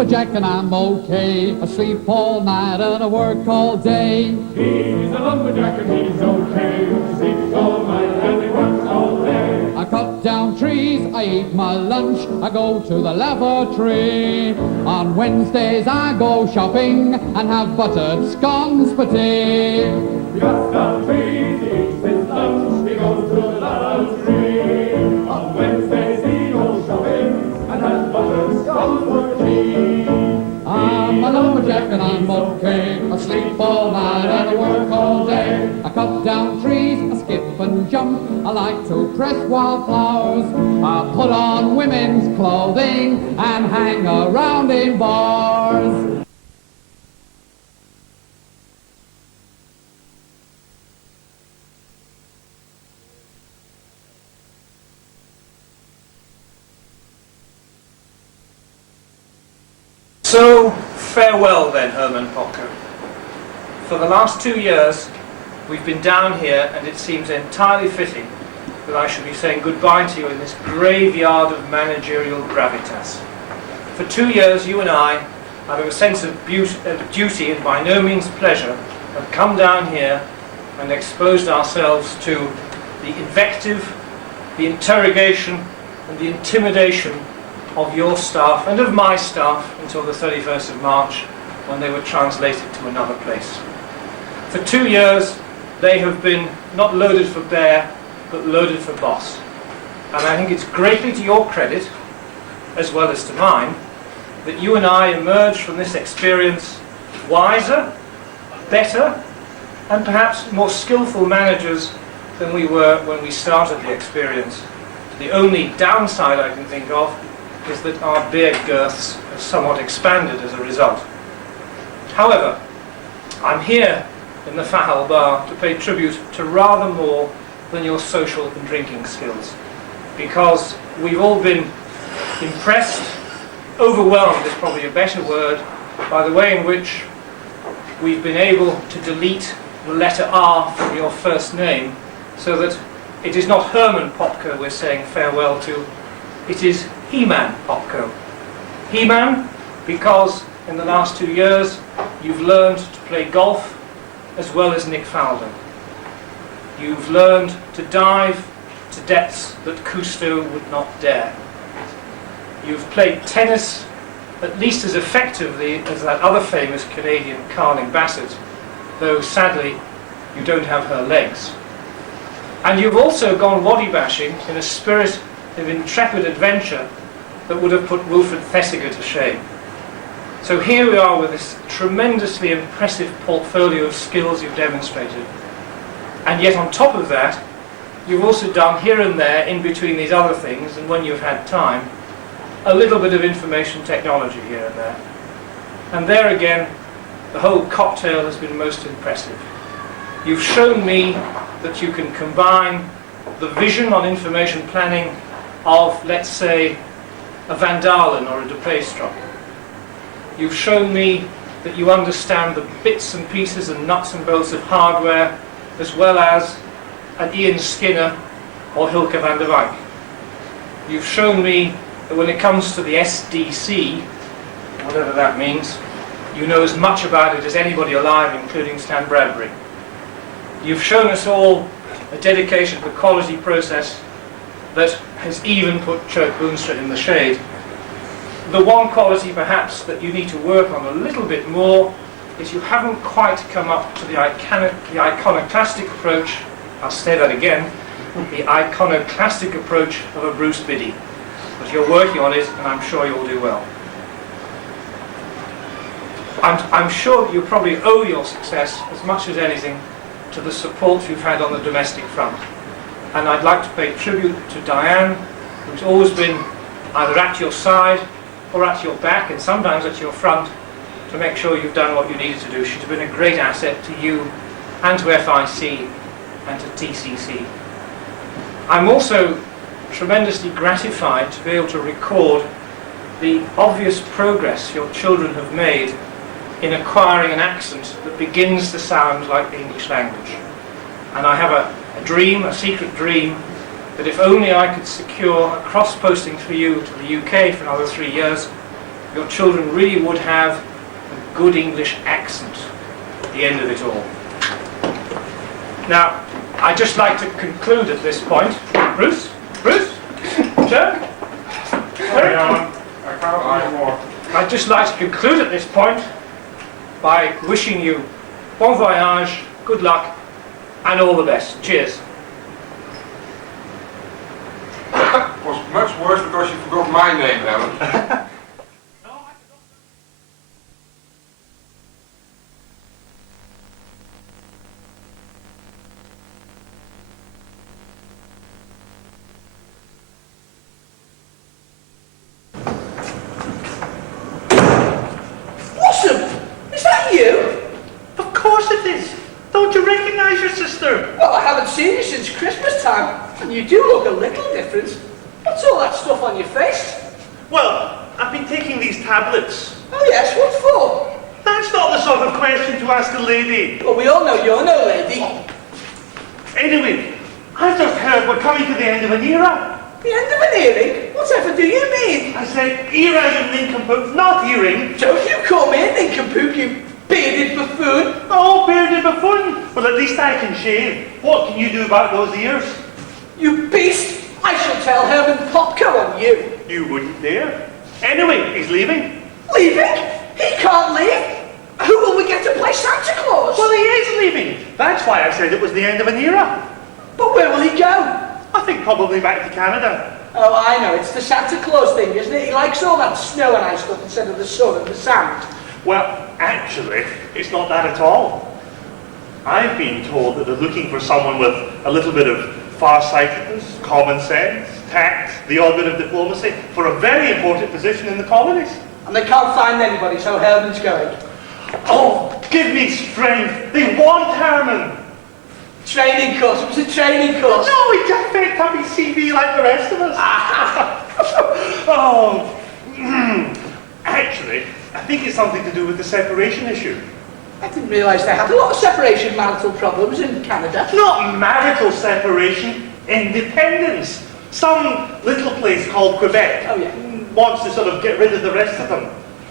lumberjack and I'm okay. I sleep all night and I work all day. He's a lumberjack and he's okay. He sleeps all night and he works all day. I cut down trees, I eat my lunch, I go to the lavatory. On Wednesdays I go shopping and have buttered scones for tea. He cuts down trees, he eats his lunch, he goes to the lavatory. On Wednesdays he goes shopping and has buttered scones for tea. I'm a lumberjack and I'm okay. I sleep all night and I work all day. I cut down trees, I skip and jump. I like to press wildflowers. I put on women's clothing and hang around in bars. So, farewell then, Hermann Popko. For the last 2 years, we've been down here, and it seems entirely fitting that I should be saying goodbye to you in this graveyard of managerial gravitas. For 2 years, you and I, out of a sense of duty and by no means pleasure, have come down here and exposed ourselves to the invective, the interrogation, and the intimidation of your staff and of my staff until the 31st of March, when they were translated to another place. For 2 years they have been not loaded for bear but loaded for boss, and I think it's greatly to your credit as well as to mine that you and I emerged from this experience wiser, better, and perhaps more skillful managers than we were when we started the experience. The only downside I can think of is that our beard girths have somewhat expanded as a result. However, I'm here in the Fahal Bar to pay tribute to rather more than your social and drinking skills, because we've all been impressed, overwhelmed is probably a better word, by the way in which we've been able to delete the letter R from your first name, so that it is not Hermann Popko we're saying farewell to, it is Hermann Popko. Hermann, because in the last 2 years you've learned to play golf as well as Nick Faldo. You've learned to dive to depths that Cousteau would not dare. You've played tennis at least as effectively as that other famous Canadian Carling Bassett, though sadly you don't have her legs. And you've also gone waddy bashing in a spirit of intrepid adventure that would have put Wilfred Thesiger to shame. So here we are with this tremendously impressive portfolio of skills you've demonstrated. And yet on top of that, you've also done here and there, in between these other things, and when you've had time, a little bit of information technology here and there. And there again, the whole cocktail has been most impressive. You've shown me that you can combine the vision on information planning of, let's say, a Van Dalen or a de Peestrock. You've shown me that you understand the bits and pieces and nuts and bolts of hardware as well as an Ian Skinner or Hilke van der Wijk. You've shown me that when it comes to the SDC, whatever that means, you know as much about it as anybody alive, including Stan Bradbury. You've shown us all a dedication to the quality process that has even put Chirk Boonstra in the shade. The one quality perhaps that you need to work on a little bit more is you haven't quite come up to the iconoclastic approach, I'll say that again, the iconoclastic approach of a Bruce Biddy. But you're working on it, and I'm sure you'll do well. I'm sure that you probably owe your success as much as anything to the support you've had on the domestic front. And I'd like to pay tribute to Diane, who's always been either at your side or at your back, and sometimes at your front, to make sure you've done what you needed to do. She's been a great asset to you and to FIC and to TCC. I'm also tremendously gratified to be able to record the obvious progress your children have made in acquiring an accent that begins to sound like the English language. And I have a dream, a secret dream, that if only I could secure a cross-posting for you to the UK for another 3 years, your children really would have a good English accent at the end of it all. Now, I'd just like to conclude at this point. Bruce? Joe? Sorry, Alan. I can't write more. I'd just like to conclude at this point by wishing you bon voyage, good luck, and all the best. Cheers. That was much worse because you forgot my name, Alan. Is that you? Of course it is. Don't you recognise your sister? Well, I haven't seen you since Christmas time, and you do look a little different. What's all that stuff on your face? Well, I've been taking these tablets. Oh yes, what for? That's not the sort of question to ask a lady. Well, we all know you're no lady. Anyway, I've just heard we're coming to the end of an era. The end of an earring? Whatever do you mean? I said era in nincompoop, not earring. Don't you call me a nincompoop, you bearded buffoon. Oh, bearded buffoon. Well, at least I can shave. What can you do about those ears? You beast! I shall tell Hermann Popko on you. You wouldn't dare. Anyway, he's leaving. Leaving? He can't leave. Who will we get to play Santa Claus? Well, he is leaving. That's why I said it was the end of an era. But where will he go? I think probably back to Canada. Oh, I know. It's the Santa Claus thing, isn't it? He likes all that snow and ice stuff instead of the sun and the sand. Well, actually, it's not that at all. I've been told that they're looking for someone with a little bit of far-sightedness, common sense, tact, the odd bit of diplomacy, for a very important position in the colonies. And they can't find anybody, so Herman's going. Oh, give me strength. They want Hermann. Training course. It was a training course. No, he just picked up his CV like the rest of us. Oh, actually, I think it's something to do with the separation issue. I didn't realise they had a lot of separation marital problems in Canada. Not marital separation, independence. Some little place called Quebec wants to sort of get rid of the rest of them.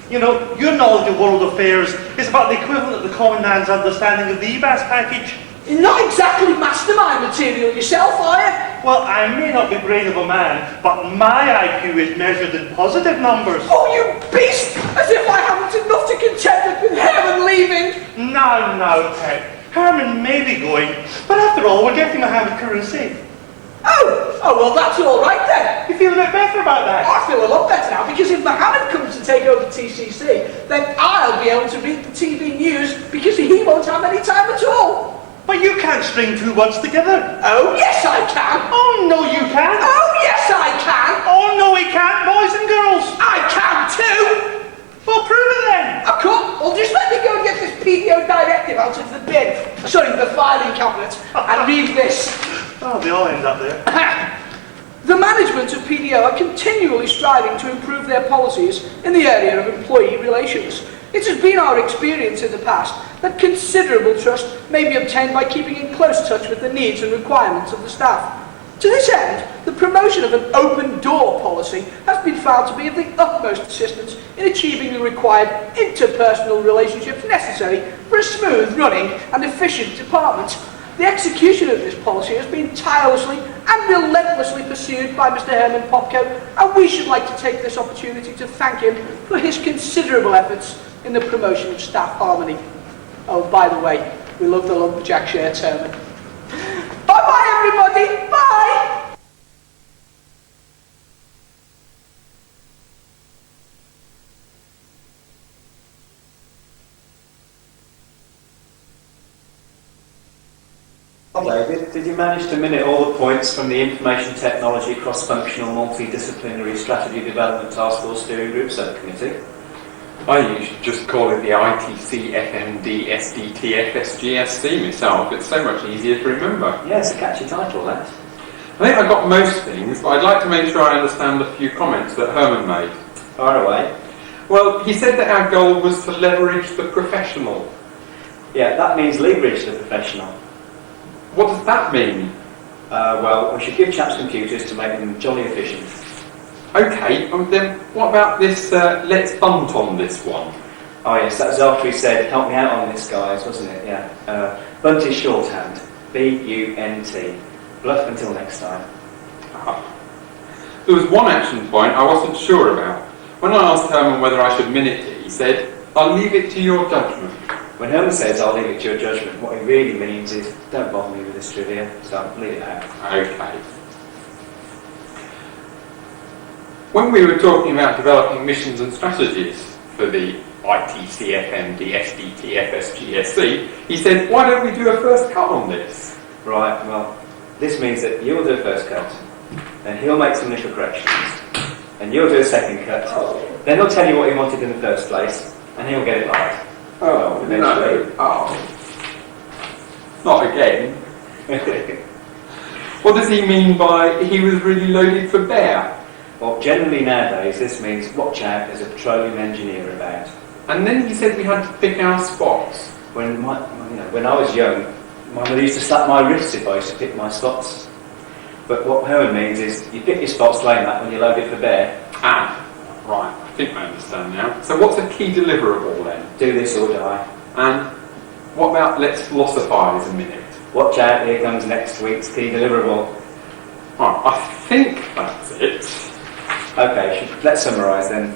You know, your knowledge of world affairs is about the equivalent of the common man's understanding of the EBAS package. You're not exactly mastermind material yourself, are you? Well, I may not be brain of a man, but my IQ is measured in positive numbers. Oh, you beast! As if I haven't enough to contend with Herman leaving. No, Ted. Herman may be going, but after all, we're getting Mohammed currency. Oh, well, that's all right then. You feel a bit better about that? I feel a lot better now, because if Mohammed comes to take over TCC, then I'll be able to read the TV news because he won't have any time at all. But you can't string two words together. Oh, yes, I can. Oh, no, you can't. Oh, yes, I can. Oh, no, he can't, boys and girls. I can too. Well, prove it then. I could. Well, just let me go and get this PDO directive out of the bin. Sorry, the filing cabinet. And read this. Oh, they all end up there. The management of PDO are continually striving to improve their policies in the area of employee relations. It has been our experience in the past that considerable trust may be obtained by keeping in close touch with the needs and requirements of the staff. To this end, the promotion of an open door policy has been found to be of the utmost assistance in achieving the required interpersonal relationships necessary for a smooth running and efficient department. The execution of this policy has been tirelessly and relentlessly pursued by Mr. Hermann Popko, and we should like to take this opportunity to thank him for his considerable efforts in the promotion of staff harmony. Oh, by the way, we love the lumberjack shirts, Herman. Bye-bye, everybody. Bye. David, did you manage to minute all the points from the Information Technology Cross-Functional Multidisciplinary Strategy Development Task Force Steering Group Subcommittee? I usually just call it the ITC FMD SDT FSGSC myself. It's so much easier to remember. Yeah, it's a catchy title, that. I think I got most things, but I'd like to make sure I understand a few comments that Hermann made. Far away. Well, he said that our goal was to leverage the professional. Yeah, that means leverage the professional. What does that mean? Well, we should give chaps computers to make them jolly efficient. Okay, then what about this, let's bunt on this one? Oh yes, that was after he said, help me out on this, guys, wasn't it? Yeah. Bunt is shorthand. B-U-N-T. Bluff until next time. There was one action point I wasn't sure about. When I asked Hermann whether I should minute it, he said, I'll leave it to your judgment. When Hermann says, I'll leave it to your judgment, what he really means is, don't bother me with this trivia, so leave it out. Okay. When we were talking about developing missions and strategies for the ITCFMD, SDT, FSGSC, he said, why don't we do a first cut on this? Right, well, this means that you'll do a first cut, and he'll make some little corrections, and you'll do a second cut, then he'll tell you what he wanted in the first place, and he'll get it right. Oh, eventually. no. Oh. Not again. What does he mean by he was really loaded for bear? Well, generally nowadays, this means watch out, there's a petroleum engineer about. And then he said we had to pick our spots. When I was young, my mother used to slap my wrists if I used to pick my spots. But what Hermann means is, you pick your spots like that when you're loaded for bear. Ah, right, I think I understand now. So what's a key deliverable then? Do this or die. And what about let's philosophise a minute? Watch out, here comes next week's key deliverable. Right, I think that's it. Okay, let's summarise then.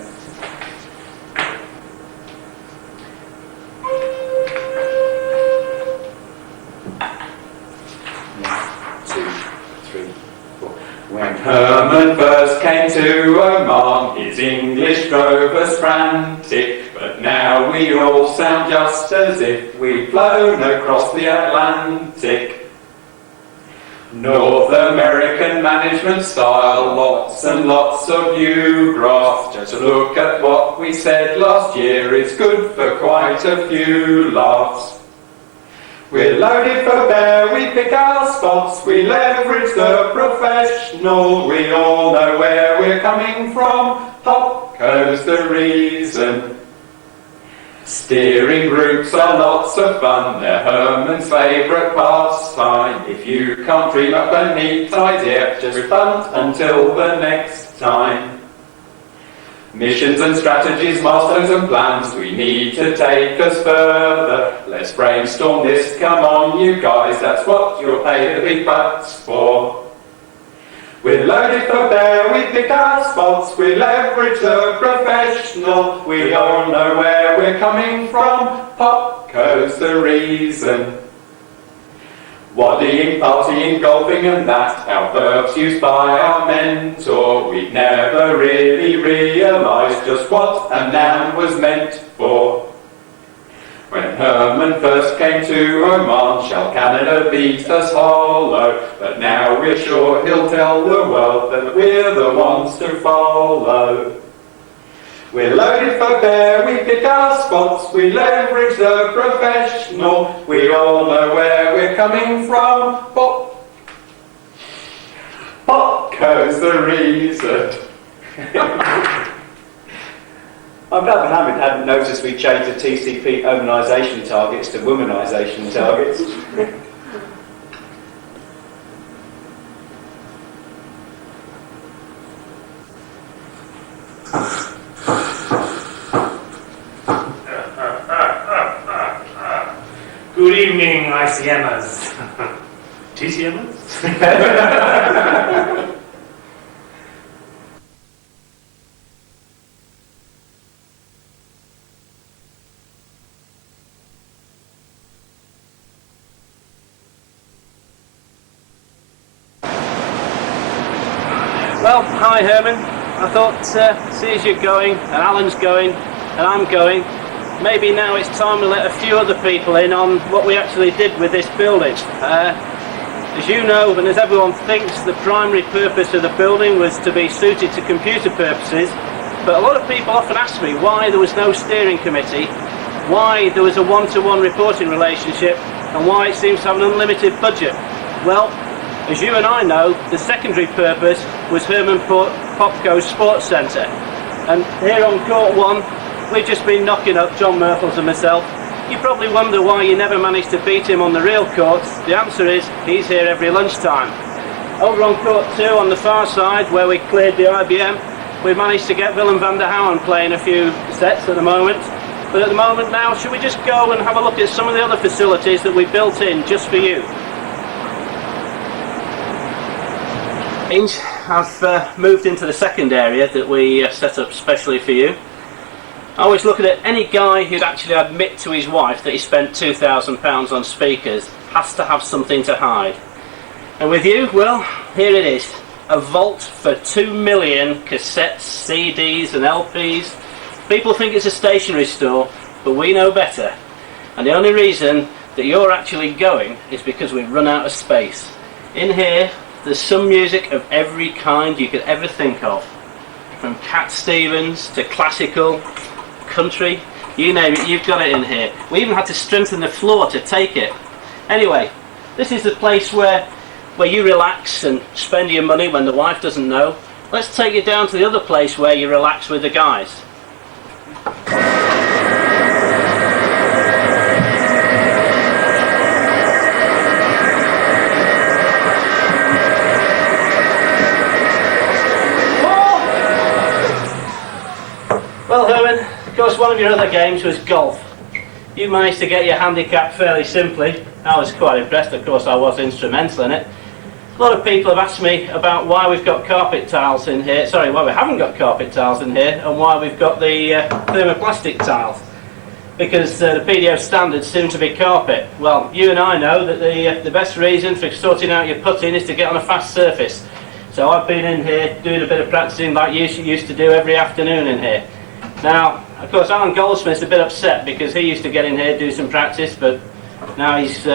When Hermann first came to Oman, his English drove us frantic, but now we all sound just as if we'd flown across the Atlantic. North American management style, lots and lots of new graphs. Just look at what we said last year, it's good for quite a few laughs. We're loaded for bear, we pick our spots, we leverage the professional, we all know where we're coming from, Popko's the reason. Steering groups are lots of fun, they're Hermann's favourite pastime. If you can't dream up a neat idea, just bunt until the next time. Missions and strategies, milestones and plans, we need to take us further. Let's brainstorm this, come on you guys, that's what you're paid the big bucks for. We're loaded for bear, we pick our spots, we leverage the professional, we all know where we're coming from, Popko's the reason. Waddying, partying, golfing and that, our verbs used by our mentor, we'd never really realised just what a noun was meant for. When Hermann first came to Oman, shall Canada beat us hollow? But now we're sure he'll tell the world that we're the ones to follow. We're loaded for bear, we pick our spots, we leverage the professional, we all know where we're coming from, Popko's the reason. I'm glad Mohammed hadn't noticed we changed the TCP omanisation targets to womanisation targets. Good evening, ICMers. TCMers? Well, hi Herman. I thought, see as you're going, and Alan's going, and I'm going, maybe now it's time to let a few other people in on what we actually did with this building. As you know, and as everyone thinks, the primary purpose of the building was to be suited to computer purposes, but a lot of people often ask me why there was no steering committee, why there was a one-to-one reporting relationship, and why it seems to have an unlimited budget. Well, as you and I know, the secondary purpose was Hermann Popko's Sports Centre. And here on Court 1, we've just been knocking up John Murples and myself. You probably wonder why you never managed to beat him on the real courts. The answer is, he's here every lunchtime. Over on Court 2, on the far side, where we cleared the IBM, We've managed to get Willem van der Houen playing a few sets at the moment. But at the moment now, should we just go and have a look at some of the other facilities that we built in just for you? I've moved into the second area that we set up specially for you. I always look at it, any guy who'd actually admit to his wife that he spent £2,000 on speakers has to have something to hide. And with you, well, here it is. A vault for 2 million cassettes, CDs and LPs. People think it's a stationery store, but we know better. And the only reason that you're actually going is because we've run out of space. In here, there's some music of every kind you could ever think of. From Cat Stevens to classical, country, you name it, you've got it in here. We even had to strengthen the floor to take it. Anyway, this is the place where you relax and spend your money when the wife doesn't know. Let's take you down to the other place where you relax with the guys. Well, Herman, of course one of your other games was golf. You managed to get your handicap fairly simply. I was quite impressed, of course I was instrumental in it. A lot of people have asked me about why we've got carpet tiles in here, sorry, why we haven't got carpet tiles in here, and why we've got the thermoplastic tiles. Because the PDO standards seem to be carpet. Well, you and I know that the best reason for sorting out your putting is to get on a fast surface. So I've been in here doing a bit of practicing like you used to do every afternoon in here. Now, of course, Alan Goldsmith's a bit upset because he used to get in here, do some practice, but now he's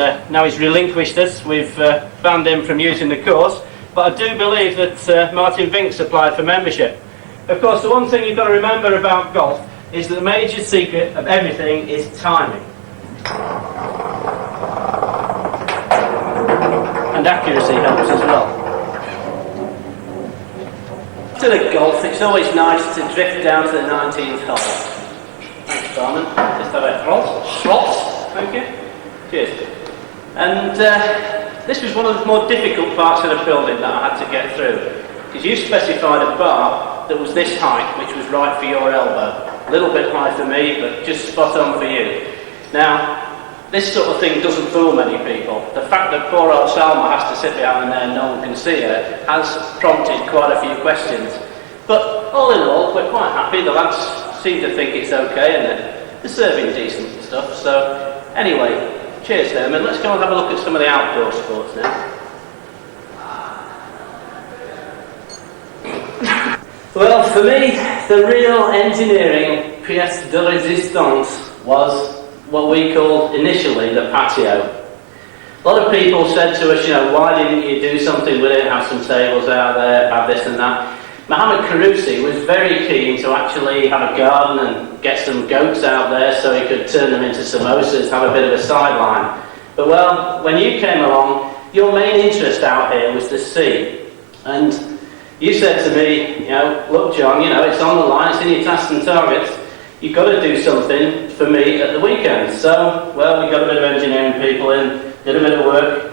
relinquished us. We've banned him from using the course. But I do believe that Martin Vinks applied for membership. Of course, the one thing you've got to remember about golf is that the major secret of everything is timing. And accuracy helps as well. To the golf, it's always nice to drift down to the 19th hole. Thanks, Barman. Just have a Schrots. Thank you. Cheers. And this was one of the more difficult parts of the building that I had to get through. Because you specified a bar that was this height, which was right for your elbow. A little bit high for me, but just spot on for you. Now, this sort of thing doesn't fool many people. The fact that poor old Salma has to sit behind there and no one can see her has prompted quite a few questions. But all in all, we're quite happy. The lads seem to think it's okay and they're serving decent stuff. So anyway, cheers Herman. Let's go and have a look at some of the outdoor sports now. Well, for me, the real engineering pièce de résistance was what we called initially the patio. A lot of people said to us, you know, why didn't you do something with it, have some tables out there, have this and that. Mohammed Karousi was very keen to actually have a garden and get some goats out there so he could turn them into samosas, have a bit of a sideline. But well, when you came along, your main interest out here was the sea. And you said to me, you know, look John, you know, it's on the line, it's in your tasks and targets. You've got to do something for me at the weekend. So, well, we got a bit of engineering people in, did a bit of work,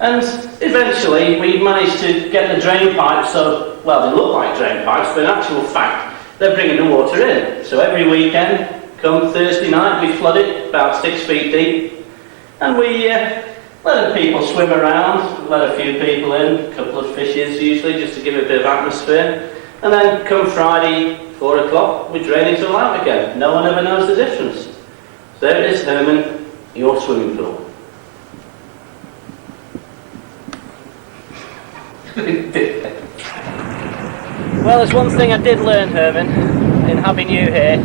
and eventually we managed to get the drain pipes so, well, they look like drain pipes, but in actual fact, they're bringing the water in. So every weekend, come Thursday night, we flood it about 6 feet deep, and we let the people swim around, let a few people in, a couple of fishes usually, just to give it a bit of atmosphere, and then come Friday, 4 o'clock, we drain it all out again. No one ever knows the difference. So there it is, Herman, your swimming pool. Well, there's one thing I did learn, Herman, in having you here.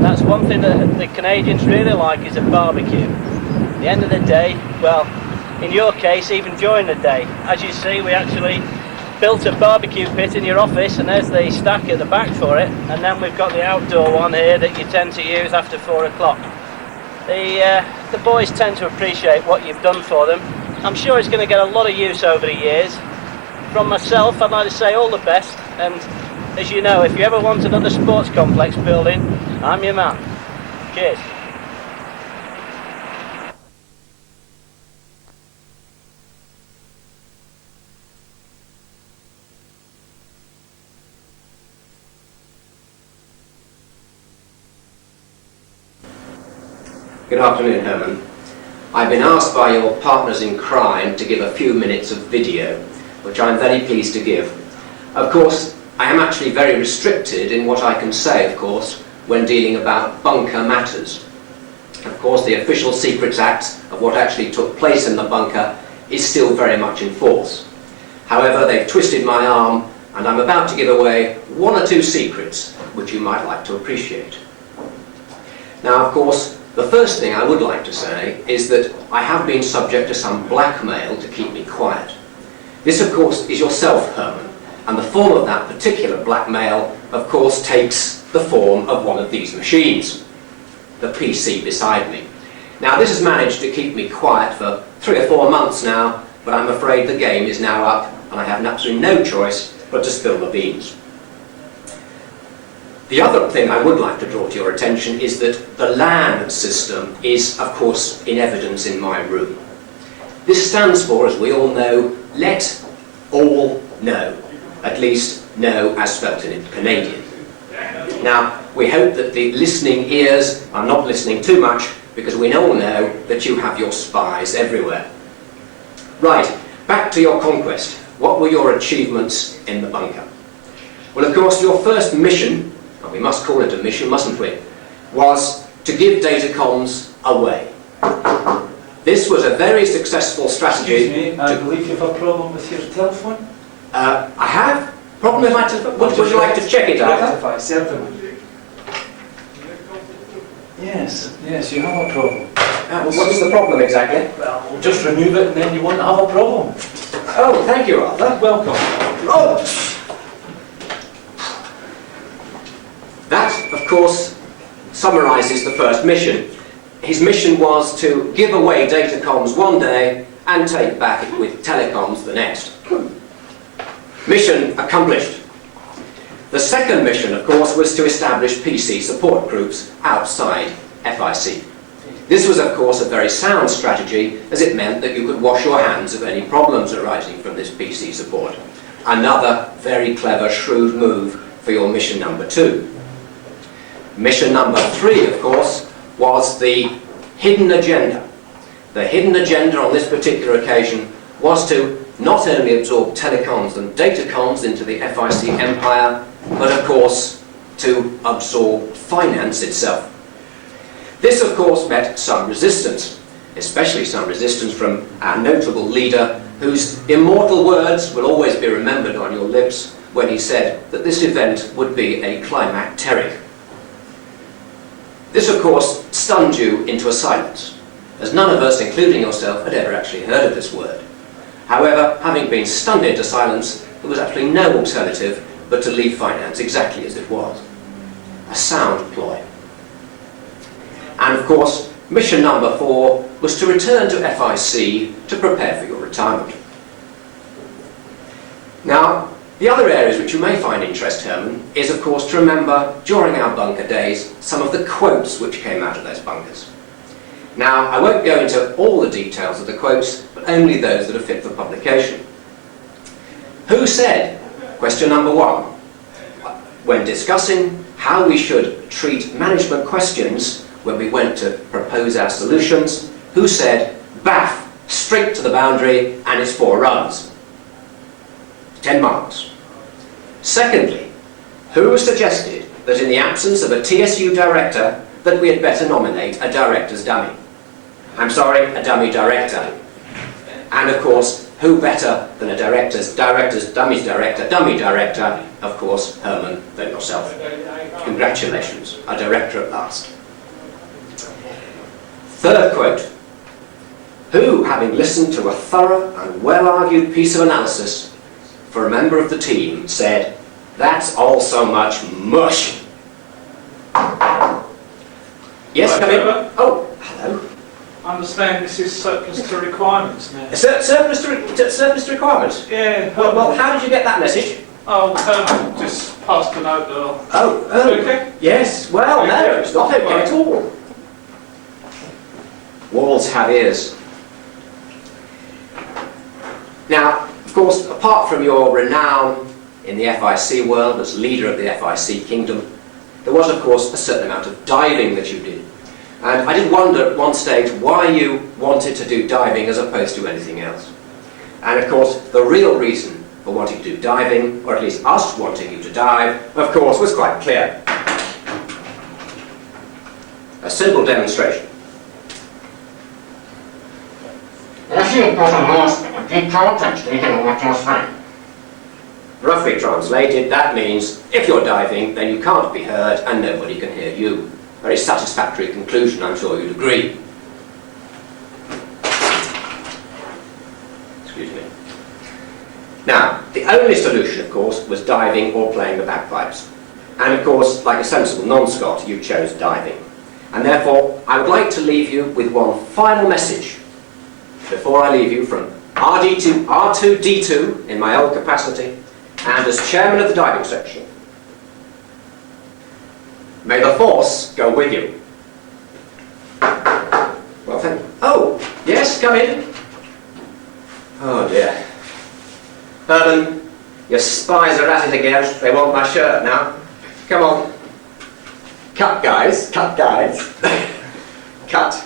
That's one thing that the Canadians really like is a barbecue. At the end of the day, well, in your case, even during the day. As you see, we actually built a barbecue pit in your office, and there's the stack at the back for it, and then we've got the outdoor one here that you tend to use after 4 o'clock. The boys tend to appreciate what you've done for them. I'm sure it's going to get a lot of use over the years. From myself, I'd like to say all the best, and as you know, if you ever want another sports complex building, I'm your man. Cheers. Good afternoon, Hermann. I've been asked by your partners in crime to give a few minutes of video, which I'm very pleased to give. Of course, I am actually very restricted in what I can say, of course, when dealing about bunker matters. Of course, the Official Secrets Act of what actually took place in the bunker is still very much in force. However, they've twisted my arm, and I'm about to give away one or two secrets which you might like to appreciate. Now, of course, the first thing I would like to say is that I have been subject to some blackmail to keep me quiet. This, of course, is yourself, Hermann, and the form of that particular blackmail, of course, takes the form of one of these machines, the PC beside me. Now, this has managed to keep me quiet for 3 or 4 months now, but I'm afraid the game is now up, and I have absolutely no choice but to spill the beans. The other thing I would like to draw to your attention is that the LAN system is, of course, in evidence in my room. This stands for, as we all know, let all know. At least know as spelt in Canadian. Now, we hope that the listening ears are not listening too much, because we all know that you have your spies everywhere. Right, back to your conquest. What were your achievements in the bunker? Well, of course, your first mission, and we must call it a mission, mustn't we, was to give datacomms away. This was a very successful strategy. Excuse me, I believe you have a problem with your telephone? I have? Problem with my telephone? Would you like to check it out? Rectify, certainly. Yes, you have a problem. What's the problem exactly? Well, we'll just remove it and then you won't have a problem. Oh, thank you, Arthur. Welcome. Oh! That, of course, summarises the first mission. His mission was to give away datacomms one day and take back with telecoms the next. Mission accomplished. The second mission, of course, was to establish PC support groups outside FIC. This was, of course, a very sound strategy, as it meant that you could wash your hands of any problems arising from this PC support. Another very clever, shrewd move for your mission number 2. Mission number 3, of course, was the hidden agenda. The hidden agenda on this particular occasion was to not only absorb telecoms and datacomms into the FIC empire, but of course to absorb finance itself. This, of course, met some resistance, especially some resistance from our notable leader, whose immortal words will always be remembered on your lips when he said that this event would be a climacteric. This, of course, stunned you into a silence, as none of us, including yourself, had ever actually heard of this word. However, having been stunned into silence, there was actually no alternative but to leave finance exactly as it was. A sound ploy. And of course, mission number 4 was to return to FIC to prepare for your retirement. Now, the other areas which you may find interest, Hermann, is of course to remember, during our bunker days, some of the quotes which came out of those bunkers. Now, I won't go into all the details of the quotes, but only those that are fit for publication. Who said, question number 1, when discussing how we should treat management questions when we went to propose our solutions, who said, baff, straight to the boundary, and it's 4 runs? 10 marks. Secondly, who suggested that in the absence of a TSU director that we had better nominate a director's dummy? I'm sorry, a dummy director. And of course, who better than a dummy's director, dummy director, of course, Hermann, than yourself. Congratulations, a director at last. Third quote. Who, having listened to a thorough and well-argued piece of analysis for a member of the team, said, "That's all so much mush." Yes, come in. Oh, hello. I understand this is surplus to requirements now. Surplus to requirements? Yeah. Well, how did you get that message? Oh, just passed a note. Oh, okay? Yes, well, no, it's not okay at all. Walls have ears. Now, of course, apart from your renown in the FIC world as leader of the FIC kingdom, there was, of course, a certain amount of diving that you did. And I did wonder at one stage why you wanted to do diving as opposed to anything else. And of course, the real reason for wanting to do diving, or at least us wanting you to dive, of course, was quite clear. A simple demonstration. Roughly translated, that means if you're diving, then you can't be heard and nobody can hear you. Very satisfactory conclusion, I'm sure you'd agree. Excuse me. Now, the only solution, of course, was diving or playing the bagpipes. And of course, like a sensible non-Scot, you chose diving. And therefore, I would like to leave you with one final message before I leave you from R2D2 in my old capacity and as chairman of the diving section. May the force go with you. Well, thank you. Oh, yes, come in. Oh dear. Hermann, your spies are at it again. They want my shirt now. Come on. Cut, guys. Cut, guys. Cut.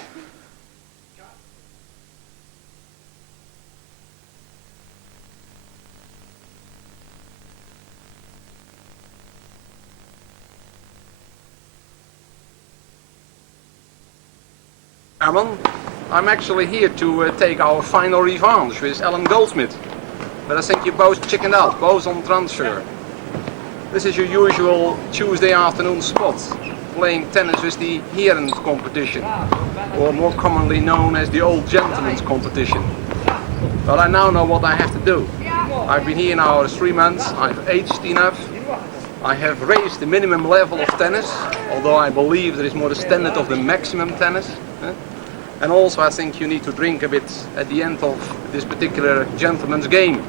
Hermann, I'm actually here to take our final revanche with Alan Goldsmith. But I think you both chickened out, both on transfer. This is your usual Tuesday afternoon spot, playing tennis with the Heren competition, or more commonly known as the Old Gentleman's competition. But I now know what I have to do. I've been here now 3 months, I've aged enough, I have raised the minimum level of tennis, although I believe there is more the standard of the maximum tennis. And also I think you need to drink a bit at the end of this particular gentleman's game.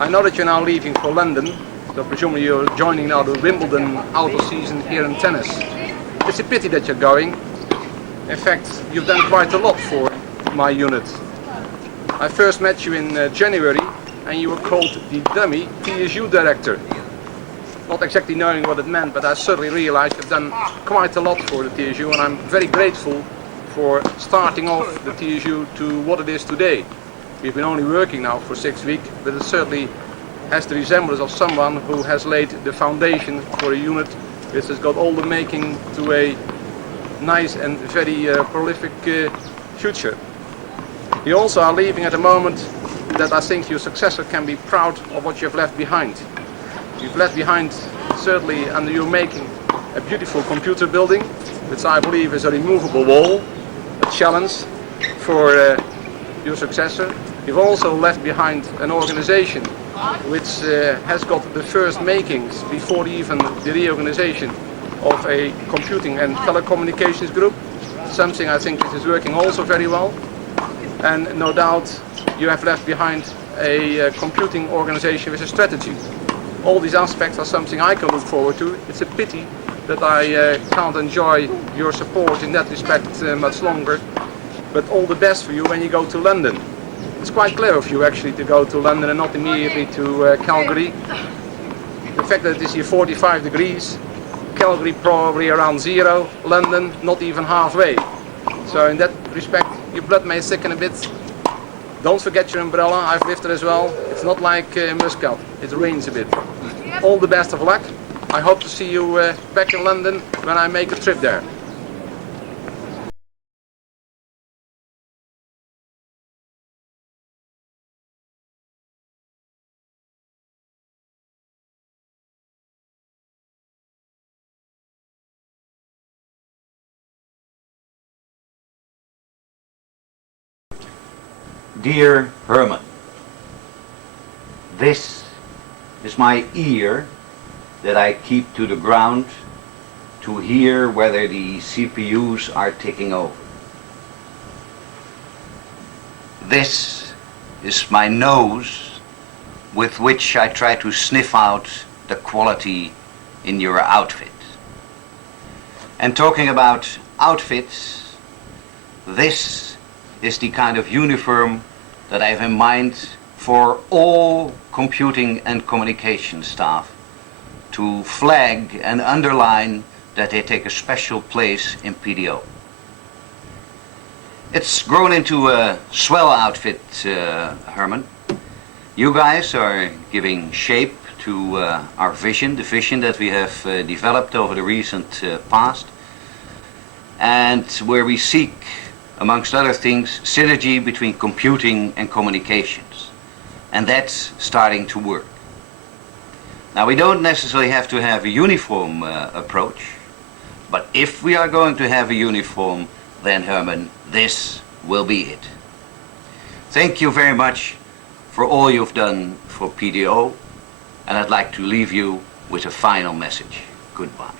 I know that you're now leaving for London, so presumably you're joining now the Wimbledon outer season here in tennis. It's a pity that you're going. In fact, you've done quite a lot for my unit. I first met you in January and you were called the dummy TSU director. Not exactly knowing what it meant, but I certainly realized you've done quite a lot for the TSU, and I'm very grateful for starting off the TSU to what it is today. We've been only working now for 6 weeks, but it certainly has the resemblance of someone who has laid the foundation for a unit which has got all the making to a nice and very prolific future. You also are leaving at a moment that I think your successor can be proud of what you've left behind. You've left behind, certainly under your making, a beautiful computer building, which I believe is a removable wall, a challenge for your successor. You've also left behind an organization which has got the first makings before even the reorganization of a computing and telecommunications group, something I think is working also very well. And no doubt you have left behind a computing organization with a strategy. All these aspects are something I can look forward to. It's a pity that I can't enjoy your support in that respect much longer. But all the best for you when you go to London. It's quite clever of you actually to go to London and not immediately to Calgary. The fact that it is here 45 degrees, Calgary probably around 0, London not even halfway. So in that respect your blood may thicken a bit. Don't forget your umbrella, I've lived it as well. It's not like Muscat, it rains a bit. All the best of luck. I hope to see you back in London when I make a trip there. Dear Hermann, this is my ear that I keep to the ground to hear whether the CPUs are ticking over. This is my nose with which I try to sniff out the quality in your outfit. And talking about outfits, this is the kind of uniform that I have in mind for all computing and communication staff to flag and underline that they take a special place in PDO. It's grown into a swell outfit, Hermann. You guys are giving shape to our vision, the vision that we have developed over the recent past, and where we seek, amongst other things, synergy between computing and communications. And that's starting to work. Now, we don't necessarily have to have a uniform approach, but if we are going to have a uniform, then, Hermann, this will be it. Thank you very much for all you've done for PDO, and I'd like to leave you with a final message. Goodbye.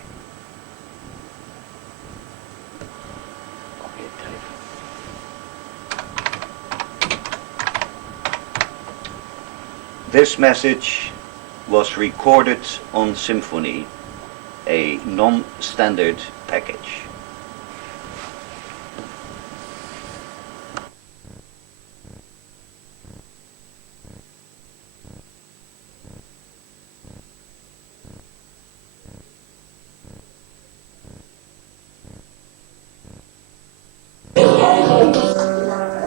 This message was recorded on Symphony, a non-standard package.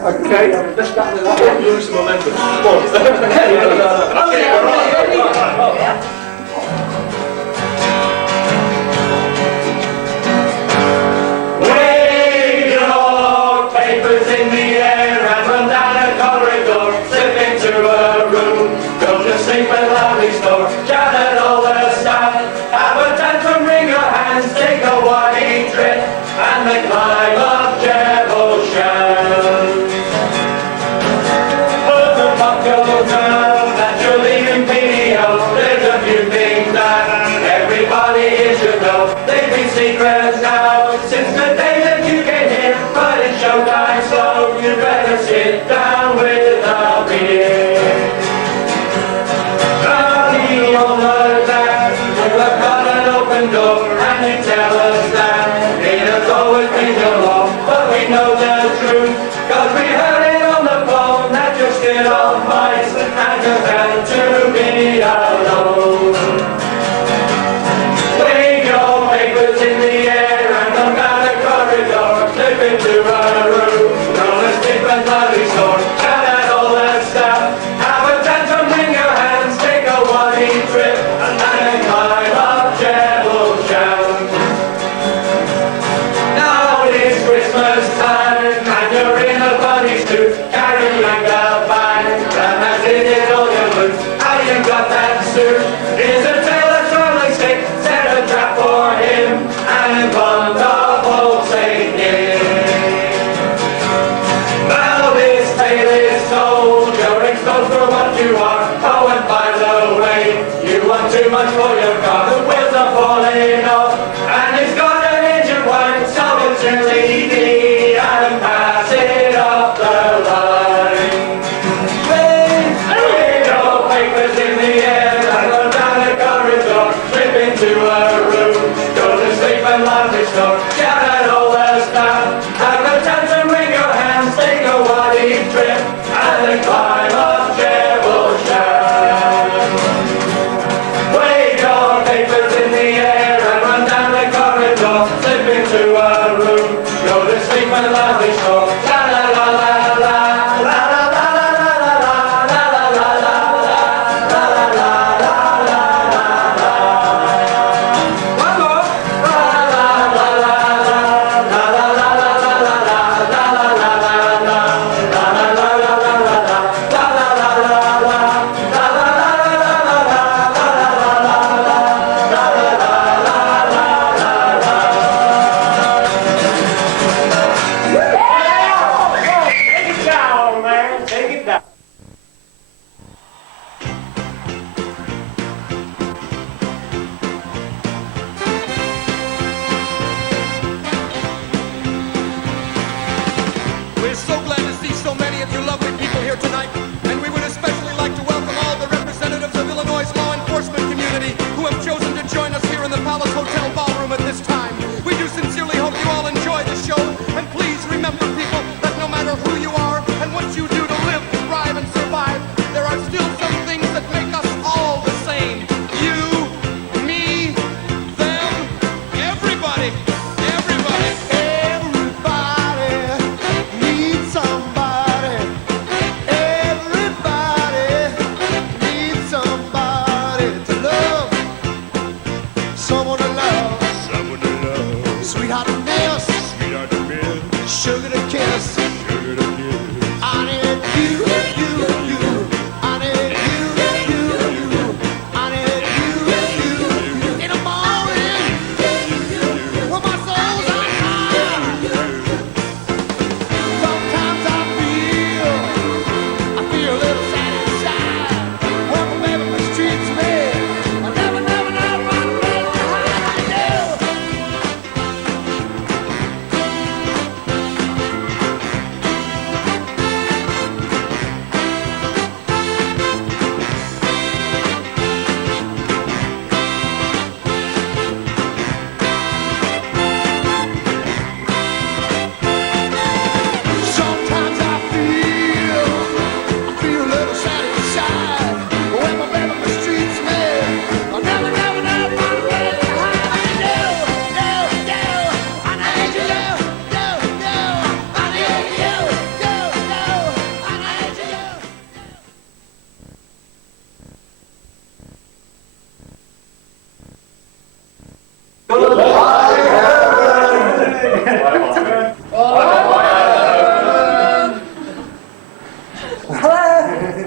Okay, let's lose some momentum. Come on. Okay, we're on. Wave your papers in the air and run down a corridor, slip into a room, go to sleep at loudly store, shout at all the staff, have a tantrum, wring your hands, take a wide trip, and the climb up Jebel Shan. Hermann Popko now that you're leaving PDO, there's a few things that everybody here should know. They've been secrets now since the day that you came here, but it's showtime, so you better sit down without me. Now we all know that you have got an open door, and you tell us that it has always been your law, but we know the truth, cause we heard it on the phone that you're still on mice and you're bound to be alone. Wave your papers in the air and come down the corridor, slip into a room, roll a stiff and bloody sword, shout at all the staff, have a tantrum, wring your hands, take a one-eat trip, and then climb up Jebel Shan. Now it's Christmas time, and you're in a funny suit, carrying a bag that has in it all your loot. How you got that suit? Is a tailor traveling stick, set a trap for him, and fond of old Saint Nick. Now this tale is told, you're exposed for what you are. Oh, and by the way, you want too much for your car, the wheels are falling off, and it's got an engine white, so it's your CD, and pass it up the line. Wave your papers in the air, and go down the corridor, slip into a room, go to sleep and loudly snore, shout at all the staff, have a tantrum, wring your hands, take a one-eat trip, and then climb up Jebel Shan.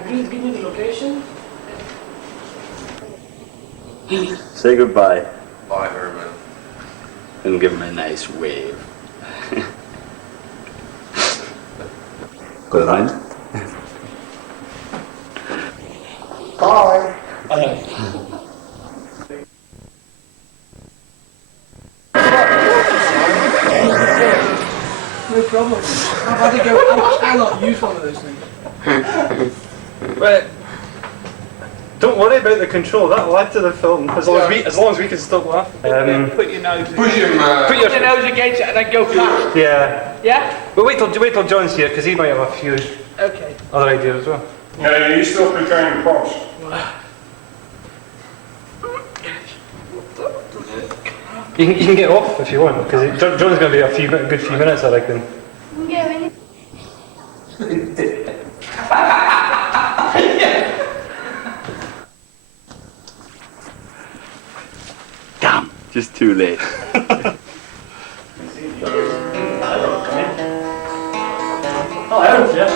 Please give me the location. Say goodbye. Bye, Herman. And give him a nice wave. Good night. Bye. No problem. I've had to go, I cannot use one of those things. Right. Don't worry about the control, that'll add to the film, as long as we can stop laughing. Put your nose Push him. Put your nose against it and then go fast. Yeah. Yeah? But wait till John's here, because he might have a few Okay. other ideas as well. Yeah, you still preparing the post. You can get off if you want, because John's going to be a good few minutes, I reckon. Damn, just too late. Oh, Aaron's here.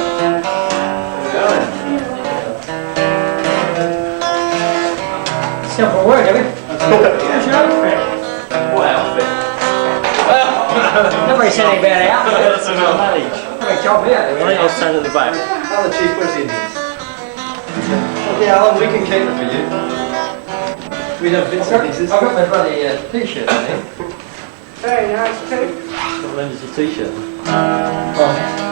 Simple work, have What's your outfit? What outfit? Nobody said anything about it. That's enough. Great job here. I'll stand at the back. Alan, Chief, where's the Indians? Okay, Alan, we can cater for you. We have bits and pieces. I've got my bloody t-shirt, I think. Very nice too. What lend us your t-shirt? Oh.